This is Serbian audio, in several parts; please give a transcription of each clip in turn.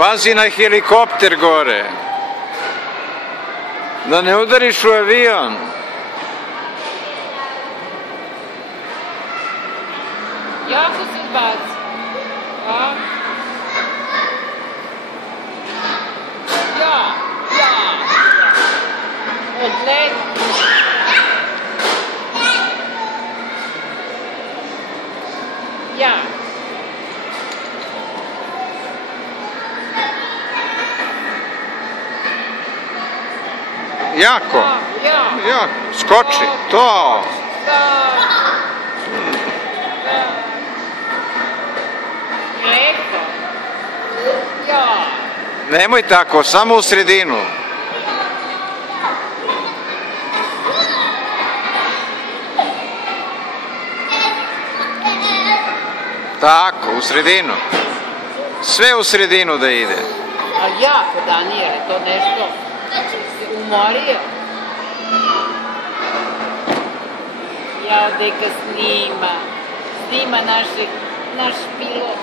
Pazi na helikopter gore. Da ne udariš u avion. Jako se baci. Odleti. Ja. Jako. Ja. Skoči. To. Lepo. Ja. Nemoj tako, samo u sredinu. Tako, u sredinu. Sve u sredinu da ide. A jako, Danijele, to nešto se umorio. Ja odeka snima naš pilot.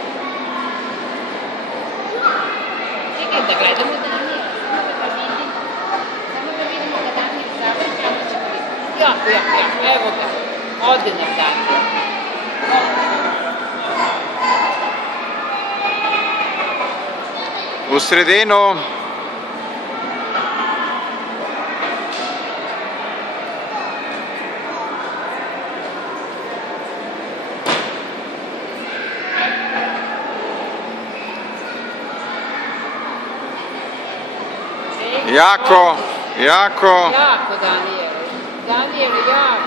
Čekaj, da gledamo Danijele, samo da vidimo da Danijele završi, onda ćemo vidjeti. Jako, evo ga, ode nam Danijele. U sredinu. Jako. Jako, Danijele. Danijele, jako.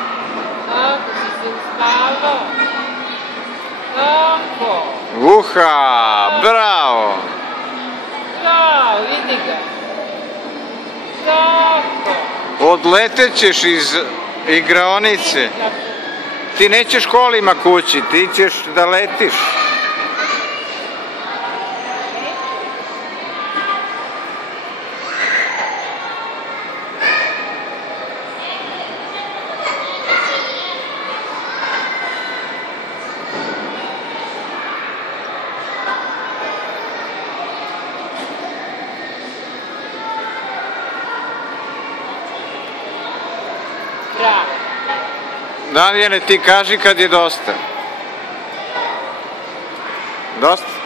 Tako si se uspavao. Tako. Uha, bravo. Bravo, vidi ga. Tako. Odletet ćeš iz igraonice. Ti nećeš kolima kući, ti ćeš da letiš. Danijele, ti kaži kad je dosta. Dosta?